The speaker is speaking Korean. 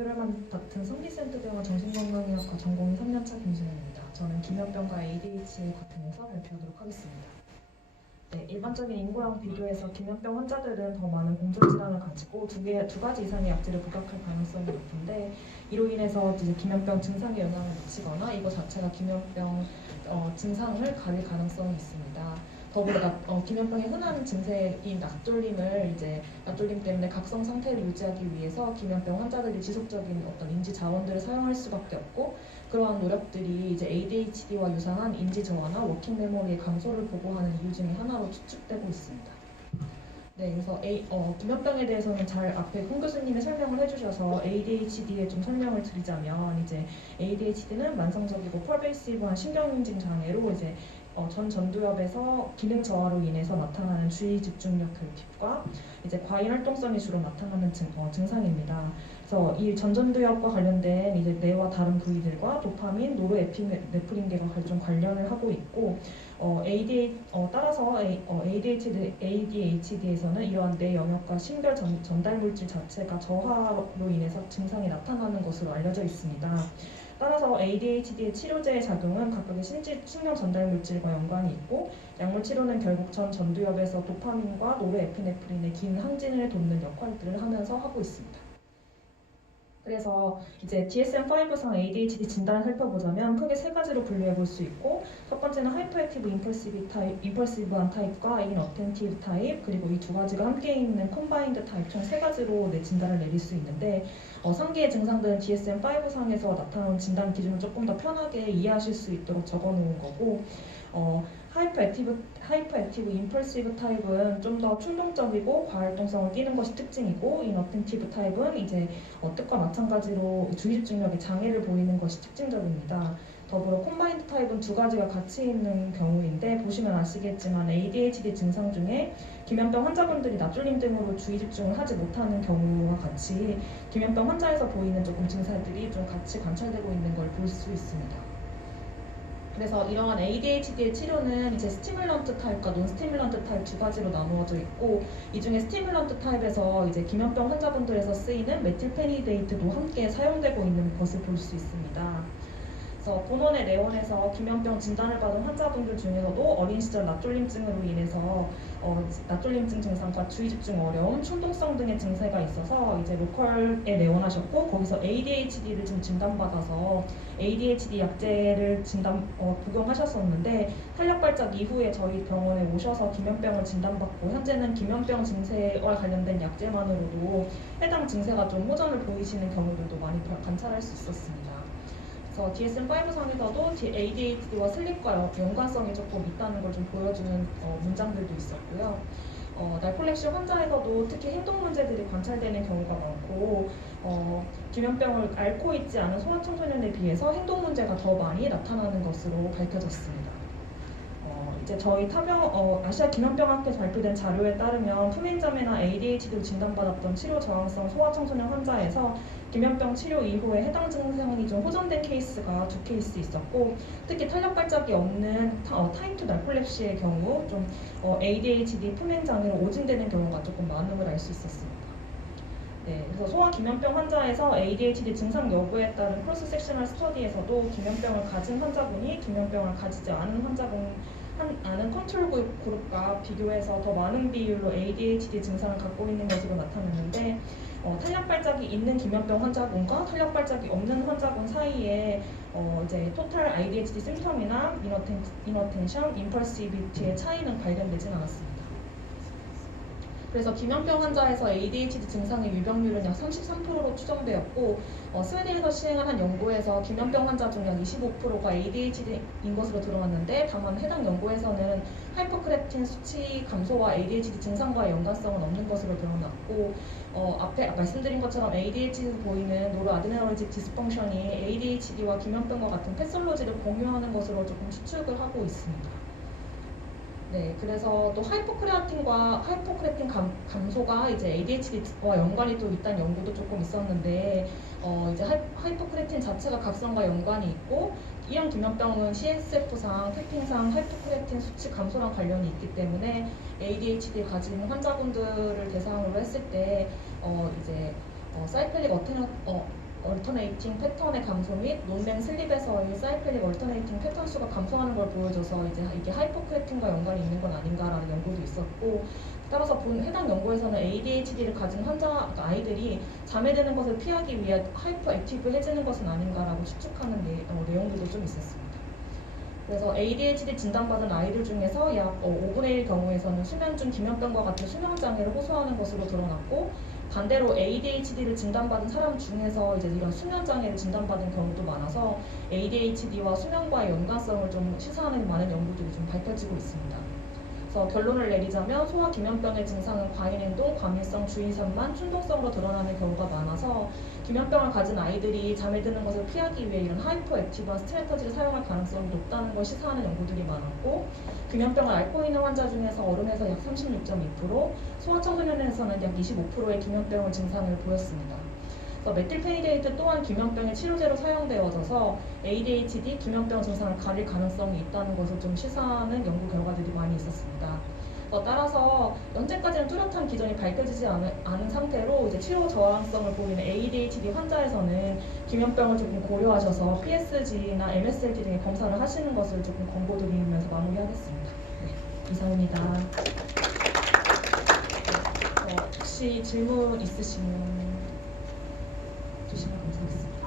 대표를 맡은 성기센터병원 정신건강의학과 전공의 3년차 김수현입니다. 저는 기면병과 ADHD 과정에서 발표하도록 하겠습니다. 네, 일반적인 인구랑 비교해서 기면병 환자들은 더 많은 공존질환을 가지고 두 가지 이상의 약제를 복용할 가능성이 높은데, 이로 인해서 이제 기면병 증상에 영향을 미치거나 이거 자체가 기면병 증상을 가릴 가능성이 있습니다. 더불어 기면병의 흔한 증세인 낫졸림 때문에 각성 상태를 유지하기 위해서 기면병 환자들이 지속적인 어떤 인지 자원들을 사용할 수밖에 없고, 그러한 노력들이 이제 ADHD와 유사한 인지 저하나 워킹 메모리의 감소를 보고하는 이유 중에 하나로 추측되고 있습니다. 네, 그래서 기면병에 대해서는 잘 앞에 홍 교수님이 설명을 해주셔서 ADHD에 좀 설명을 드리자면, 이제 ADHD는 만성적이고 퍼베이시브한 신경인지 장애로 이제 전두엽에서 기능 저하로 인해서 나타나는 주의 집중력 결핍과 이제 과잉 활동성이 주로 나타나는 증상입니다. 그래서 이 전두엽과 관련된 이제 뇌와 다른 부위들과 도파민, 노르에피네프린계가 좀 관련을 하고 있고, 따라서 ADHD에서는 이러한 뇌 영역과 신경 전달 물질 자체가 저하로 인해서 증상이 나타나는 것으로 알려져 있습니다. 따라서 ADHD의 치료제의 작용은 각각의 신경 전달 물질과 연관이 있고, 약물 치료는 결국 전두엽에서 도파민과 노르에피네프린의 긴 항진을 돕는 역할들을 하면서 하고 있습니다. 그래서 이제 DSM-5상 ADHD 진단을 살펴보자면 크게 세 가지로 분류해 볼 수 있고, 첫 번째는 하이퍼액티브 임펄시브한 타입과 인어텐티브 타입, 그리고 이 두 가지가 함께 있는 컴바인드 타입, 총 세 가지로 진단을 내릴 수 있는데, 상기의 증상들은 DSM-5상에서 나타나는 진단 기준을 조금 더 편하게 이해하실 수 있도록 적어 놓은 거고, 하이퍼액티브 임펄시브 타입은 좀 더 충동적이고 과활동성을 띠는 것이 특징이고, 인어텐티브 타입은 이제 뜻과 마찬가지로 주의 집중력에 장애를 보이는 것이 특징적입니다. 더불어 콤바인드 타입은 두 가지가 같이 있는 경우인데, 보시면 아시겠지만 ADHD 증상 중에 기면병 환자분들이 낫졸림 등으로 주의 집중을 하지 못하는 경우와 같이 기면병 환자에서 보이는 조금 증상들이 좀 같이 관찰되고 있는 걸 볼 수 있습니다. 그래서 이러한 ADHD의 치료는 이제 스티뮬런트 타입과 논스티뮬런트 타입 두 가지로 나누어져 있고, 이 중에 스티뮬런트 타입에서 이제 기면병 환자분들에서 쓰이는 메틸페니데이트도 함께 사용되고 있는 것을 볼 수 있습니다. 그래서 본원의 내원에서 기면병 진단을 받은 환자분들 중에서도 어린 시절 낫졸림증으로 인해서 낫졸림증 증상과 주의 집중 어려움, 충동성 등의 증세가 있어서 이제 로컬에 내원하셨고, 거기서 ADHD를 좀 진단받아서 ADHD 약제를 복용하셨었는데, 탄력 발작 이후에 저희 병원에 오셔서 기면병을 진단받고, 현재는 기면병 증세와 관련된 약제만으로도 해당 증세가 좀 호전을 보이시는 경우들도 많이 관찰할 수 있었습니다. 그래서 DSM-5상에서도 ADHD와 슬립과 연관성이 조금 있다는 걸 좀 보여주는 문장들도 있었고요. 날폴렉시 환자에서도 특히 행동 문제들이 관찰되는 경우가 많고, 기면병을 앓고 있지 않은 소아청소년에 비해서 행동 문제가 더 많이 나타나는 것으로 밝혀졌습니다. 이제 저희 아시아 기면병학회 발표된 자료에 따르면 품행자매나 ADHD로 진단받았던 치료 저항성 소아청소년 환자에서 기면병 치료 이후에 해당 증상이 좀 호전된 케이스가 2케이스 있었고, 특히 탄력 발작이 없는 타임2 날폴랩시의 경우 좀 ADHD 품행장애로 오진되는 경우가 조금 많음을 알 수 있었습니다. 네, 그래서 소아 기면병 환자에서 ADHD 증상 여부에 따른 크로스 섹셔널 스터디에서도 기면병을 가진 환자분이 기면병을 가지지 않은 아는 컨트롤 그룹과 비교해서 더 많은 비율로 ADHD 증상을 갖고 있는 것으로 나타났는데, 탄력 발작이 있는 기면병 환자분과 탄력 발작이 없는 환자분 사이에 이제 토탈 ADHD 심텀이나 이너텐션, 임펄시비티의 차이는 발견되진 않았습니다. 그래서 기면병 환자에서 ADHD 증상의 유병률은 약 33%로 추정되었고, 스웨덴에서 시행을 한 연구에서 기면병 환자 중 약 25%가 ADHD인 것으로 드러났는데, 다만 해당 연구에서는 하이퍼크레틴 수치 감소와 ADHD 증상과의 연관성은 없는 것으로 드러났고, 앞에 말씀드린 것처럼 ADHD에서 보이는 노르아드레너지틱 디스펑션이 ADHD와 기면병과 같은 패솔로지를 공유하는 것으로 조금 추측을 하고 있습니다. 네, 그래서 또 하이포크레a틴 감소가 이제 ADHD와 연관이 또 있다는 연구도 조금 있었는데, 이제 하이포크레a틴 자체가 각성과 연관이 있고, 이형 기면병은 CSF상, 태핑상 하이포크레a틴 수치 감소랑 관련이 있기 때문에 ADHD 가진 환자분들을 대상으로 했을 때 이제 사이클릭 얼터네이팅 패턴의 감소 및 논랭 슬립에서의 사이클릭 얼터네이팅 패턴 수가 감소하는 걸 보여줘서 이제 이게 하이퍼크레틴과 연관이 있는 건 아닌가라는 연구도 있었고, 따라서 해당 연구에서는 ADHD를 가진 환자, 그러니까 아이들이 잠에 드는 것을 피하기 위해 하이퍼 액티브해지는 것은 아닌가라고 추측하는 내용들도 좀 있었습니다. 그래서 ADHD 진단받은 아이들 중에서 약 5분의 1 경우에서는 수면 중 기면병과 같은 수면장애를 호소하는 것으로 드러났고, 반대로 ADHD를 진단받은 사람 중에서 이제 이런 수면장애를 진단받은 경우도 많아서 ADHD와 수면과의 연관성을 좀 시사하는 많은 연구들이 좀 밝혀지고 있습니다. 그래서 결론을 내리자면 소아 기면병의 증상은 과잉행동, 과민성, 주의산만, 충동성으로 드러나는 경우가 많아서 기면병을 가진 아이들이 잠에 드는 것을 피하기 위해 이런 하이퍼 액티브한 스트레터지를 사용할 가능성이 높다는 걸 시사하는 연구들이 많았고, 기면병을 앓고 있는 환자 중에서 어른에서 약 36.2%, 소아청소년에서는 약 25%의 기면병의 증상을 보였습니다. 메틸페니데이트 또한 기면병의 치료제로 사용되어져서 ADHD, 기면병 증상을 가릴 가능성이 있다는 것을 좀 시사하는 연구 결과들이 많이 있었습니다. 따라서 현재까지는 뚜렷한 기전이 밝혀지지 않은 상태로 이제 치료 저항성을 보이는 ADHD 환자에서는 기면병을 조금 고려하셔서 PSG나 MSLT 등의 검사를 하시는 것을 조금 권고드리면서 마무리하겠습니다. 네, 이상입니다. 혹시 질문 있으시면 주시면 감사하겠습니다.